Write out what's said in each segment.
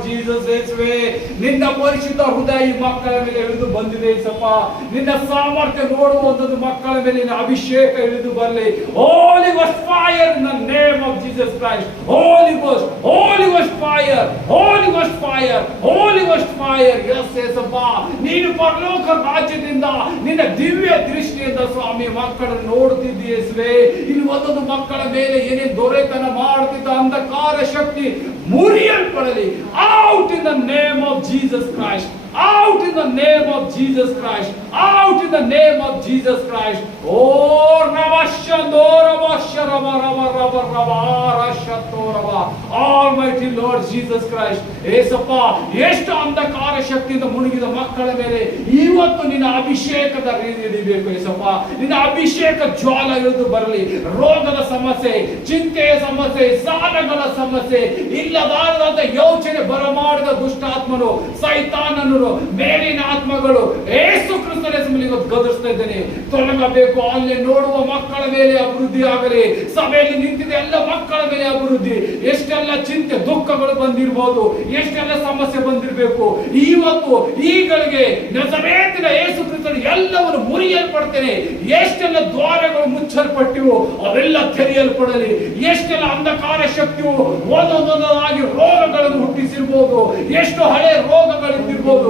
Lord Jesus ಯೇಸುವೆ, ನಿನ್ನ ಪರಿಶುದ್ಧ ಹೃದಯ ಈ ಮಕ್ಕಳ ಮೇಲೆ ಇಳಿದು ಬಂದಿದೆ ಯೇಸಪ್ಪ. ನಿನ್ನ ಸಾಮರ್ಥ್ಯ ನೋಡುವಂಥದ್ದು ಮಕ್ಕಳ ಮೇಲೆ ನಿನ್ನ ಅಭಿಷೇಕ ಇಳಿದು ಬರಲಿ. Holy ghost fire in the name of Jesus Christ. Holy ghost fire, holy ghost fire, holy ghost fire. Yes ಯೇಸಪ್ಪ, ನೀನು ಪರಲೋಕ ರಾಜ್ಯದಿಂದ ನಿನ್ನ ದಿವ್ಯ ದೃಷ್ಟಿಯಿಂದ ಸ್ವಾಮಿ ಮಕ್ಕಳನ್ನು ನೋಡುತ್ತಿದ್ದಿ ಯೇಸುವೆ. ಇಲ್ಲಿ ಒಂದೊಂದು ಮಕ್ಕಳ ಮೇಲೆ ಏನೇ ದೊರೆತನ ಮಾಡುತ್ತಿದ್ದ ಅಂಧಕಾರ ಶಕ್ತಿ ಮುರಿಯಲ್ಪಡಲಿ. Out in the name of Jesus Christ. Out in the name of Jesus Christ. Out in the name of Jesus Christ. Oh, Almighty Lord Jesus Christ. Yesappa, ಎಷ್ಟು ಅಂಧಕಾರ ಶಕ್ತಿಯಿಂದ ಮುಳುಗಿದ ಮಕ್ಕಳ ಮೇಲೆ ಇವತ್ತು ನಿನ್ನ ಅಭಿಷೇಕದ ಹಿಡಿಬೇಕು ಏಸಪ್ಪ. ನಿನ್ನ ಅಭಿಷೇಕ ಜ್ವಾಲ ಇಳಿದು ಬರಲಿ. ರೋಗದ ಸಮಸ್ಯೆ, ಚಿಂತೆಯ ಸಮಸ್ಯೆ, ಸಾಲಗಳ ಸಮಸ್ಯೆ, ಇಲ್ಲದಾರದಂತ ಯೋಚನೆ ಬರಮಾಡಿದ ದುಷ್ಟಾತ್ಮನು, ಸೈತಾನನು, ಮೇಲಿನ ಆತ್ಮಗಳು ಯೇಸು ಕ್ರಿಸ್ತನ ಹೆಸರಿನಲ್ಲಿ ಇವತ್ತು ಗದರಿಸ್ತಾ ಇದ್ದೇನೆ, ತೊಲಗಬೇಕು. ಅಲ್ಲಿ ನೋಡುವ ಮಕ್ಕಳ ಮೇಲೆ ಅಭಿವೃದ್ಧಿ ಆಗಲಿ. ಸಭೆಯಲ್ಲಿ ನಿಂತಿದೆ ಎಲ್ಲ ಮಕ್ಕಳ ಮೇಲೆ ಅಭಿವೃದ್ಧಿ. ಎಷ್ಟೆಲ್ಲ ಚಿಂತೆ ದುಃಖಗಳು ಬಂದಿರಬಹುದು, ಎಷ್ಟೆಲ್ಲ ಸಮಸ್ಯೆ ಬಂದಿರಬೇಕು, ಇವತ್ತು ಈಗಳಿಗೆ ನಜರೇತಿನ ಯೇಸು ಕ್ರಿಸ್ತನ ಎಲ್ಲವನ್ನು ಮುರಿಯಲ್ಪಡ್ತೇನೆ. ಎಷ್ಟೆಲ್ಲ ದ್ವಾರಗಳು ಮುಚ್ಚಲ್ಪಟ್ಟಿವು ಅವೆಲ್ಲ ತೆರೆಯಲ್ಪಡಲಿ. ಎಷ್ಟೆಲ್ಲ ಅಂಧಕಾರ ಶಕ್ತಿಯು ಒಂದೊಂದೊಂದಾಗಿ ರೋಗಗಳನ್ನು ಹುಟ್ಟಿಸಿರ್ಬೋದು, ಎಷ್ಟು ಹಳೆ ರೋಗಗಳಿದ್ದಿರ್ಬೋದು,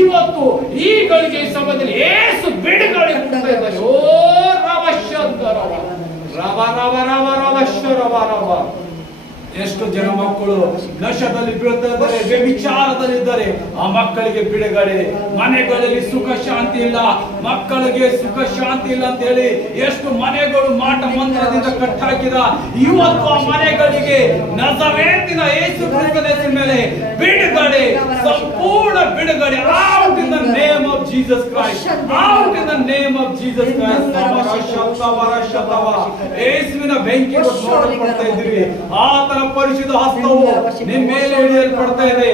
ಇವತ್ತು ಈಗಳಿಗೆ ಈ ಸಮಯದಲ್ಲಿ ಏಸು ಬಿಡುಗಡೆ ಕೊಡ್ತಾ ಇದ್ದಾರೆ. ಓ ರವಶಂತರವ ರವ ರವ ರವ ರವಶರವ ರವ. ಎಷ್ಟು ಜನ ಮಕ್ಕಳು ನಶದಲ್ಲಿ ಬೀಳ್ತಾ ಇದ್ದಾರೆ, ವ್ಯಭಿಚಾರದಲ್ಲಿದ್ದಾರೆ. ಆ ಮಕ್ಕಳಿಗೆ ಬಿಡುಗಡೆ. ಮನೆಗಳಲ್ಲಿ ಸುಖ ಶಾಂತಿ ಇಲ್ಲ, ಮಕ್ಕಳಿಗೆ ಸುಖ ಶಾಂತಿ ಇಲ್ಲ ಅಂತ ಹೇಳಿ ಎಷ್ಟು ಮನೆಗಳು ಮಾಟ ಮಂತ್ರದಿಂದ ಕಟ್ಟಾಕಿದ. ಇವತ್ತು ಆ ಮನೆಗಳಿಗೆ ನಜರೇತಿನ ಯೇಸು ಕ್ರಿಸ್ತನ ಹೆಸರಿನ ಮೇಲೆ ಬಿಡುಗಡೆ, ಸಂಪೂರ್ಣ ಬಿಡುಗಡೆ. Out in the name of Jesus Christ. Out in the name of Jesus Christ. ಯೇಸುವಿನ ಬೆಂಕಿ ನೋಡಲ್ಪಡ್ತಾ ಇದ್ದೀವಿ. ಆತನ ಪರಿಶುದ್ಧ ಹಸ್ತವು ನಿಮ್ಮ ಮೇಲೆ ಇಳಿಯಲ್ಪಡ್ತಾ ಇದೆ.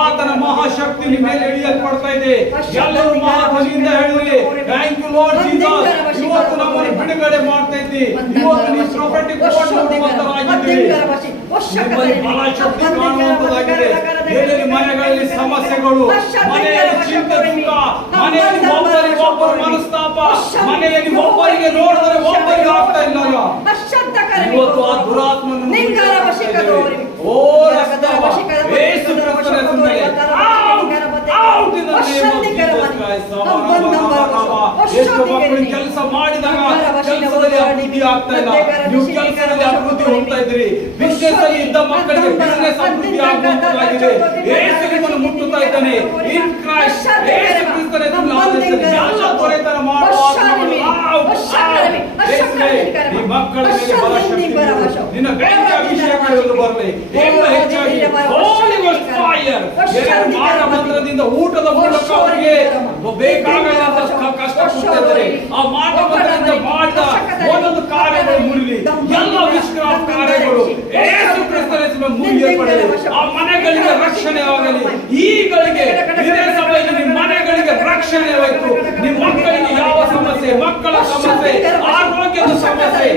ಆತನ ಮಹಾಶಕ್ತಿ ನಿಮ್ಮ ಮೇಲೆ ಇಳಿಯಲ್ಪಡ್ತಾ ಇದೆ. ಎಲ್ಲರೂ ಮಹಾಧ್ವನಿಯಿಂದ ಹೇಳಿದ್ರಿ, ಥ್ಯಾಂಕ್ ಯು ಲಾರ್ಡ್ ಜೀಸಸ್. ಇವತ್ತು ನಮ್ಮನ್ನು ಬಿಡುಗಡೆ ಮಾಡ್ತಾ ಇದ್ದಿ. ಇವತ್ತು ನೀವು ಪ್ರೊಫೆಟಿಕ್ ವರ್ಡ್ ನೋಡುವಂತರಾಗಿದ್ದೀರಿ. ನಿಮ್ಮಲ್ಲಿ ಬಲ ಶಕ್ತಿ ಕಾಣುವಂತದಾಗಿದೆ. ಹೇಳಿ ಮನೆಗಳಲ್ಲಿ ಸಮಸ್ಯೆಗಳು, ಮನೆಯಲ್ಲಿ ಚಿಂತೆ ದುಃಖ, ಮನೆಯಲ್ಲಿ ಒಬ್ಬರು ಮನಸ್ತಾಪ, ಮನೆಯಲ್ಲಿ ಒಬ್ಬರಿಗೆ ನೋಡಿದರೆ ಒಬ್ಬರಿಗೆ ಆಗ್ತಾ ಇಲ್ಲಲ್ಲ. ಇವತ್ತು ಆ ದುರಾತ್ಮನ ಓ ಯೇಸು ಕ್ರಿಸ್ತನ ಹೆಸರಿನಲ್ಲಿ out in the name of Jesus Christ. ಎಷ್ಟು ಮಕ್ಕಳು ಕೆಲಸ ಮಾಡಿದಾಗ ಕೆಲಸದಲ್ಲಿ ಅಭಿವೃದ್ಧಿ ಆಗ್ತಾ ಇಲ್ಲ. ನೀವು ಕೆಲಸದಲ್ಲಿ ಅಭಿವೃದ್ಧಿ ಹೋಗ್ತಾ ಇದ್ದೀರಿ. ಬಿಸಿನೆಸ್ ಅಲ್ಲಿ ಇದ್ದ ಮಕ್ಕಳಿಗೆ ಬಿಸಿನೆಸ್ ಅಭಿವೃದ್ಧಿ ಆಗುವಂತಾಗಿದೆ. ಯೇಸು ನಿಮ್ಮನ್ನು ಮುಟ್ಟುತ್ತಾ ಇದ್ದಾನೆ. ಇನ್ ಕ್ರೈಸ್ಟ್ ಯೇಸು ಕ್ರಿಸ್ತನ ಹೆಸರಿನಲ್ಲಿ ಎಲ್ಲ ದೊರೆತನ ಮಾಡುವ ಈ ಮಕ್ಕಳ ಮೇಲೆ ಬಲ ಶಕ್ತಿ, ನಿನ್ನ ಬೆಂಕಿ ಅಭಿಷೇಕ ಬರಲಿ. ಎಲ್ಲ ಹೆಚ್ಚಾಗಿ ಹೋಲಿ ಗೋಸ್ಟ್ ಫೈರ್. ಮಾಟ ಮಂತ್ರದಿಂದ ಊಟದ ಮೂಲಕ ಅವರಿಗೆ ಬೇಕಾಗದಂತ ಕಷ್ಟ ಕೊಡ್ತಾ ಇದ್ದಾರೆ. ಆ ಮಾಟ ಮಂತ್ರದಿಂದ ಮಾಡಿದ ಒಂದೊಂದು ಕಾರ್ಯಗಳು ಮುರಿಲಿ. ಎಲ್ಲ ವಿಶ್ರಾಮ ಕಾರ್ಯಗಳು ಯೇಸು ಕ್ರಿಸ್ತನ ಹೆಸರಿನಲ್ಲಿ ಮುರಿಯಲ್ಪಡಲಿ. ಆ ಮನೆಗಳಿಗೆ ರಕ್ಷಣೆ ಆಗಲಿ. ಈಗಳಿಗೆ ಇದೇ ಸಮಯದಲ್ಲಿ ನಿಮ್ಮ ಮನೆಗಳಿಗೆ ರಕ್ಷಣೆ ಆಯಿತು. ನಿಮ್ಮ ಮಕ್ಕಳಿಗೆ ಯಾವ ಸಮಸ್ಯೆ, ಮಕ್ಕಳ ಸಮಸ್ಯೆ, ಆರೋಗ್ಯದ ಸಮಸ್ಯೆ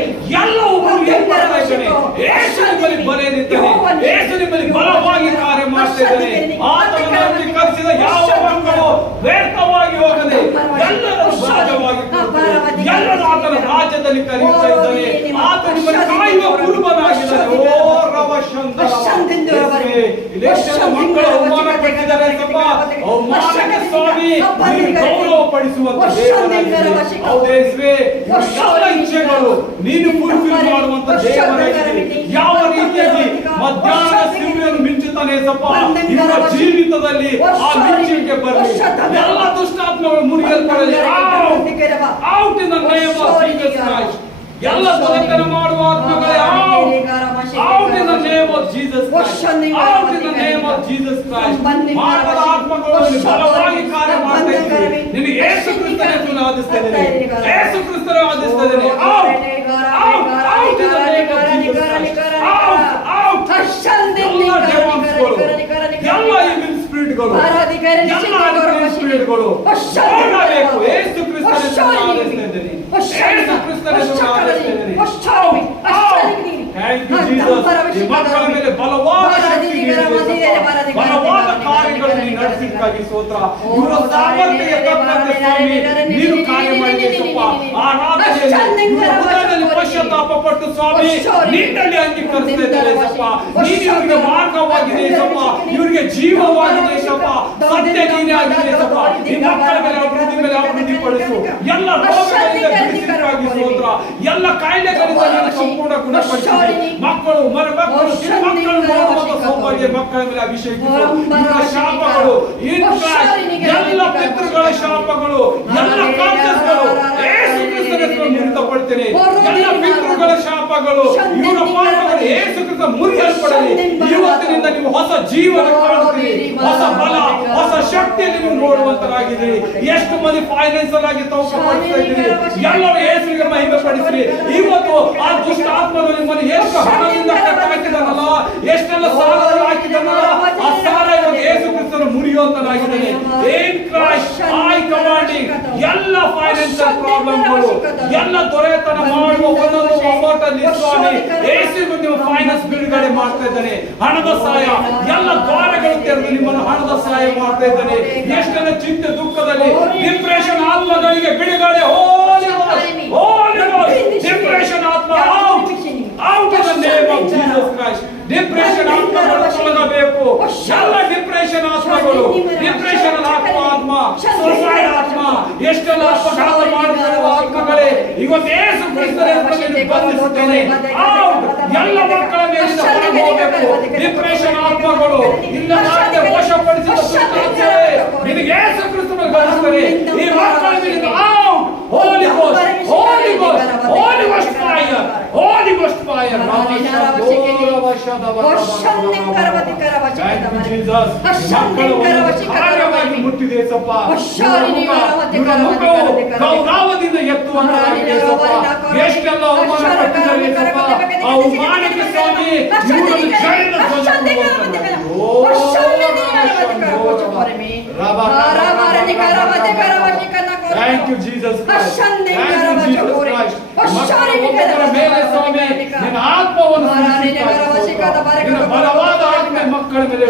ಎಲ್ಲವೂ ಮುರಿಯಲ್ಪಡ್ತಾ ಇದ್ದಾನೆ. ಯೇಸು ನಿಮ್ಮಲ್ಲಿ ಬಲ ನಿಂತಾನೆ. ಯೇಸು ನಿಮ್ಮಲ್ಲಿ ಬಲವಾಗಿ ಕಾರ್ಯ ಮಾಡ್ತಾ ಇದ್ದಾನೆ. ಆತನನ್ನು ಅಂಗೀಕರಿಸಿದ ಯಾವ ಮಕ್ಕಳು ವ್ಯರ್ಥವಾಗಿ ಹೋಗದೆ ಎಲ್ಲರೂ ಸಹಜವಾಗಿ ಎಲ್ಲರೂ ಆತನ ರಾಜ್ಯದಲ್ಲಿ ಕರೆಯುತ್ತಾ ಇದ್ದಾನೆ. ಆತ ನಿಮ್ಮನ್ನು ಕಾಯುವ ಕುರುಬನಾಗಿದ್ದಾನೆ. ಓ ರವಶಂಕರ ಮಕ್ಕಳು ಅವಮಾನ ಪಟ್ಟಿದ್ದಾರೆ. ಅವಮಾನಕ್ಕೆ ಸ್ವಾಮಿ ಗೌರವ ಪಡಿಸುವಂತ ದೇವರಾಗಿದ್ದೀರಿ. ಎಲ್ಲ ಇಚ್ಛೆಗಳು ನೀನು ಫುಲ್ಫಿಲ್ ಮಾಡುವಂತ ದೇವರಾಗಿದ್ದೀರಿ. ಯಾವ ರೀತಿಯಾಗಿ ಮಧ್ಯಾಹ್ನ ಸೂರ್ಯನು ಮಿಂಚುತ್ತಾನೆ ಸಪ್ಪ, ನಿಮ್ಮ ಜೀವಿತದಲ್ಲಿ ಆ ಮಿಂಚುವಿಕೆ ಬರಲಿ. ಎಲ್ಲ ದುಷ್ಟಾತ್ಮಗಳು ಮುರಿಯಲ್ಪಡಲಿ. Out in the name of Jesus Christ. ಎಲ್ಲ ದೊರೆತನ ಮಾಡುವ ಆತ್ಮಗಳೇ out in the name of Jesus Christ. Out in the name of Jesus Christ. ಮಾನವರ ಆತ್ಮಗಳು ಬಲವಾಗಿ ಕಾರ್ಯ ಮಾಡ್ತಾ ಇದ್ದೀರಿ. ನಿನಗೆ ಯೇಸು ಕ್ರಿಸ್ತನ ಹೆಸರಿನಲ್ಲಿ ಆದಿಸ್ತಾ ಇದ್ದೇನೆ. ಯೇಸು ಕ್ರಿಸ್ತನ ಆದಿಸ್ತಾ ಇದ್ದೇನೆ. Out out out in the name of Jesus Christ. Out out ಎಲ್ಲ ಡೆಮಾನ್ಸ್ಗಳು, ಎಲ್ಲ ಈವಿಲ್ ಸ್ಪಿರಿಟ್ಗಳು, ಎಲ್ಲ ಸ್ಪಿರಿಟ್ಗಳು ಹೊರಡಬೇಕು. ಯೇಸು ಕ್ರಿಸ್ತನ ಹೆಸರಿನಲ್ಲಿ ಆದಿಸ್ತಾ ಇದ್ದೇನೆ. ಯೇಸು ಕ್ರಿಸ್ತನ ಹೆಸರಿನಲ್ಲಿ ಆದಿಸ್ತಾ ಇದ್ದೇನೆ. Thank you Jesus. ಈ ಮಕ್ಕಳ ಮೇಲೆ ಬಲವಾದ ಶಕ್ತಿ, ಬಲವಾದ ಪಡಿಸಿದ್ದಕ್ಕಾಗಿ ಸ್ತೋತ್ರ. ಇವರ ಸಾಮರ್ಥ್ಯಕ್ಕೆ ತಕ್ಕಂತೆ ಸ್ವಾಮಿ ನೀನು ಕಾರ್ಯ ಮಾಡಿದೆ ಯೇಸಪ್ಪ. ಆರಾಧನೆಯಲ್ಲಿ ಪಶ್ಚಾತ್ತಾಪ ಪಟ್ಟು ಸ್ವಾಮಿ ನಿನ್ನಲ್ಲಿ ಅಂಗೀಕರಿಸ್ತಾ ಇದ್ದಾರೆ ಯೇಸಪ್ಪ. ನೀನು ಇವರಿಗೆ ಮಾರ್ಗವಾಗಿದೆ ಯೇಸಪ್ಪ, ಇವರಿಗೆ ಜೀವವಾಗಿದೆ ಯೇಸಪ್ಪ, ಸತ್ಯ ನೀನೇ ಆಗಿದೆ ಯೇಸಪ್ಪ. ಈ ಮಕ್ಕಳ ಮೇಲೆ ಅಭಿವೃದ್ಧಿ ಪಡಿಸು. ಎಲ್ಲ ರೋಗಗಳಿಂದ ಬಿಡಿಸಿದ್ದಕ್ಕಾಗಿ ಸ್ತೋತ್ರ. ಎಲ್ಲ ಕಾಯಿಲೆಗಳಿಂದ ನೀನು ಸಂಪೂರ್ಣ ಗುಣಪಡಿಸಿದೆ. ಮಕ್ಕಳು ಮಕ್ಕಳು ಮಕ್ಕಳು ನೋಡುವಾಗ ಸೌಭಾಗ್ಯ ಮಕ್ಕಳ ಮೇಲೆ ಅಭಿಷೇಕಿಸು. ಇವರ ಶಾಪಗಳು ಎಲ್ಲ ಪಿತೃಗಳ ಶಾಪಗಳು ಎಲ್ಲ ಕಾಂಗ್ರೆಸ್ಗಳು ಯೇಸು ಕ್ರಿಸ್ತನ ಹೆಸರಲ್ಲಿ ಮುರಿತಪಡ್ತೇನೆ. ಎಲ್ಲ ಪಿತೃಗಳ ಶಾಪಗಳು ಇವರ ಪಾಪಗಳು ಯೇಸು ಕ್ರಿಸ್ತ ಮುರಿಯಲ್ಪಡಲಿ. ಇವತ್ತಿನಿಂದ ನೀವು ಹೊಸ ಜೀವನ ಕಾಣುತ್ತೀರಿ, ಹೊಸ ಬಲ ಹೊಸ ಶಕ್ತಿಯಲ್ಲಿ ನೀವು ನೋಡುವಂತರಾಗಿದ್ದೀರಿ. ಎಷ್ಟು ಮಂದಿ ಫೈನಾನ್ಸಿಯಲ್ ಆಗಿ ತೌಕಪಡಿಸ್ತಾ ಇದ್ದೀರಿ, ಎಲ್ಲರೂ ಯೇಸುವಿಗೆ ಮಹಿಮೆ ಪಡಿಸಿರಿ. ಇವತ್ತು ಆ ದುಷ್ಟ ಆತ್ಮಗಳು ನಿಮ್ಮನ್ನು ಎಷ್ಟು ಹಣದಿಂದ ಹಾಕಿದನಲ್ಲ, ಎಷ್ಟೆಲ್ಲ ಸಾಲಗಳು ಹಾಕಿದನಲ್ಲ, ಆ ಸಾಲ ಇವತ್ತು ಯೇಸು ಕ್ರಿಸ್ತನ ಮುರಿಯುವಂತನಾಗಿದ್ದಾನೆ. ಇನ್ ಕ್ರೈಸ್ಟ್ ಐ ಕಮಾಂಡಿಂಗ್ ಎಲ್ಲ ಫೈನಾನ್ಸಿಯಲ್ ಪ್ರಾಬ್ಲಮ್ಗಳು ಎಲ್ಲ ದೊರೆತನ ಮಾಡುವ ಒಂದೊಂದು ಅಮೌಂಟ್ ಅಲ್ಲಿ ಸ್ವಾಮಿ ಯೇಸುವಿಗೆ ನೀವು ಫೈನಾನ್ಸ್ ಬಿಡುಗಡೆ ಮಾಡ್ತಾ ಇದ್ದಾನೆ. ಹಣದ ಸಹಾಯ ಎಲ್ಲ ದ್ವಾರಗಳು ತೆರೆದು ನಿಮ್ಮನ್ನು ಹಣದ ಸಹಾಯ ಮಾಡ್ತಾ ಇದ್ದಾನೆ. ಎಷ್ಟೆಲ್ಲ ಚಿಂತೆ ದುಃಖದಲ್ಲಿ ಡಿಪ್ರೆಷನ್ ಆತ್ಮಗಳಿಗೆ ಬಿಡುಗಡೆ. ಡಿಪ್ರೆಷನ್ ಆತ್ಮ out in the name of Jesus Christ. Depression ಆತ್ಮಗಳು ತೊಲಗಬೇಕು. ಎಲ್ಲ ಡಿಪ್ರೆಷನ್ ಆತ್ಮಗಳು, ಡಿಪ್ರೆಷನ್ ಆತ್ಮ, ಸುಸೈಡ್ ಆತ್ಮ, ಎಷ್ಟೆಲ್ಲ ಅಪಘಾತ ಮಾಡುತ್ತಿರುವ ಆತ್ಮಗಳೇ ಇವತ್ತು ಯೇಸು ಕ್ರಿಸ್ತನ ಹೆಸರಿನಲ್ಲಿ ಬಂಧಿಸುತ್ತೇನೆ. ಎಲ್ಲ ಮಕ್ಕಳ ಮೇಲೆ ಹೋಗಬೇಕು. ಡಿಪ್ರೆಷನ್ ಆತ್ಮಗಳು ಇಲ್ಲದಂತೆ ವಶಪಡಿಸಿದ ನಿನಗೆ ಯೇಸು ಕ್ರಿಸ್ತನ ಗಳಿಸ್ತಾರೆ. ಈ ಮಕ್ಕಳ ಮೇಲೆ ಹೋಲಿ ಗೋಸ್ಟ್, ಹೋಲಿ ಗೋಸ್ಟ್, ಹೋಲಿ ghost fire, holy ghost fire. ಕಾರ್ಯವಾಗಿ ಮುಟ್ಟಿದೆ ಸಪ್ಪ. ಗೌರವದಿಂದ ಎತ್ತುವಂತಾಗಿದೆ ಸಪ್ಪ. ಎಷ್ಟೆಲ್ಲ ಅವಮಾನ ಪಟ್ಟಿದ್ದಾರೆ ಸಪ್ಪ. ಆ ಅವಮಾನಕ್ಕೆ ಸ್ವಾಮಿ ಇವರನ್ನು ಜಯದ ಧ್ವಜ Thank you Jesus Christ. Thank you Jesus Christ. ಮಕ್ಕಳ ಮೇಲೆ ಸ್ವಾಮಿ ನಿನ್ನ ಆತ್ಮವನ್ನು ನಿನ್ನ ಬಲವಾದ ಆತ್ಮ ಮಕ್ಕಳ ಮೇಲೆ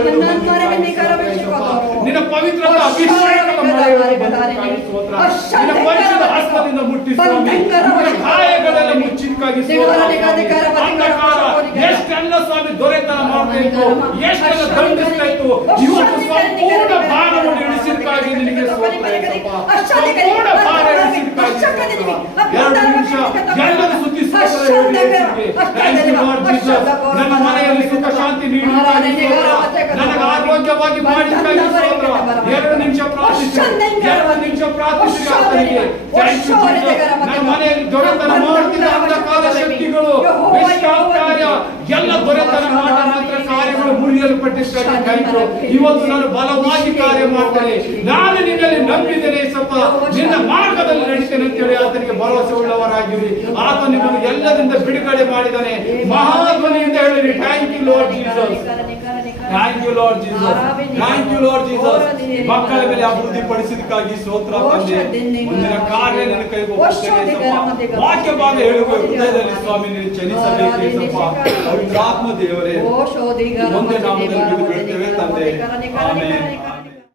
ನಿನ್ನ ಪವಿತ್ರವಾದ ಅಭಿಷೇಕದ ಮಳೆಯನ್ನು ನಿನ್ನ ಪರಿಶುದ್ಧ ಹಸ್ತದಿಂದ ಮುಟ್ಟಿ ಸ್ವಾಮಿ ನಿನ್ನ ಗಾಯಗಳೆಲ್ಲ ಮುಚ್ಚಿಕ್ಕಾಗಿ ಅಂಧಕಾರ ಎಷ್ಟೆಲ್ಲ ಸ್ವಾಮಿ ದೊರೆತನ ಮಾಡ್ತಾ ಇತ್ತು, ಎಷ್ಟೆಲ್ಲ ದಂಡಿಸ್ತಾ ಇತ್ತು, ಇವತ್ತು ಸಂಪೂರ್ಣ ಭಾರವನ್ನು ಇಳಿಸಿಕ್ಕಾಗಿ ನಿನಗೆ ಸಂಪೂರ್ಣ ಭಾರ ಇಳಿಸಿಕ್ಕಾಗಿ 2 ನಿಮಿಷ ಎಲ್ಲರೂ ಸುತ್ತಿ ನನ್ನ ಮನೆಯಲ್ಲಿ ಸುಖ ಶಾಂತಿ ನೀಡಿ ನನಗೆ ಆರೋಗ್ಯವಾಗಿ ಮಾಡಿಕ್ಕಾಗಿ 2 ನಿಮಿಷ ಪ್ರಾರ್ಥಿಸಿ 2 ನಿಮಿಷ ಪ್ರಾರ್ಥಿಸಿ ಆತನಿಗೆ ನನ್ನ ಮನೆಯಲ್ಲಿ ದೊರೆತನ ಮಾಡ್ತಿದ್ದ ಅಂಧಕಾರ ಶಕ್ತಿಗಳು ಕಾರ್ಯ ಎಲ್ಲ ದೊರೆತನ ಮಾಡ ನಂತರ ಕಾರ್ಯಗಳು ಮುರಿಯಲ್ಪಟ್ಟಿದ್ದಾಯಿತು. ಇವತ್ತು ನಾನು ಬಲವಾಗಿ ಕಾರ್ಯ ಮಾಡ್ತೇನೆ, ನಾನು ನಿನ್ನಲ್ಲಿ ನಂಬಿದ್ದೇನೆ ಸಪ್ಪ, ನಿನ್ನ ಮಾರ್ಗದಲ್ಲಿ ನಡೀತೇನೆ ಅಂತೇಳಿ ಆತನಿಗೆ ಭರವಸೆ ಉಳ್ಳವರಾಗಿರಿ. ಆತ ನಿಮ್ಮನ್ನು ಎಲ್ಲದಿಂದ ಬಿಡುಗಡೆ ಮಾಡಿದ್ದಾನೆ. ಮಹಾಧ್ವನಿಯಿಂದ ಹೇಳಿರಿ thank you Lord Jesus, thank you Lord Jesus, thank you Lord Jesus. ಮಕ್ಕಳ ಮೇಲೆ ಅಭಿವೃದ್ಧಿ ಪಡಿಸಿದಕ್ಕಾಗಿ ಸ್ತೋತ್ರ ತಂದೆ. ಮುಂದಿನ ಕಾರ್ಯ ನಿನ್ನ ಕೈಗೆ ಒಪ್ಪಿಸುತ್ತೇನೆ ಸಪ್ಪ. ವಾಕ್ಯ ಭಾಗ ಹೇಳುವ ಹೃದಯದಲ್ಲಿ ಸ್ವಾಮಿ ನೀನು ಚಲಿಸಬೇಕು ಸಪ್ಪ. ಪವಿತ್ರಾತ್ಮ ದೇವರೇ ಒಂದೇ ನಾಮದಲ್ಲಿ ಬಿಡುತ್ತೇವೆ ತಂದೆ. ಆಮೆನ್.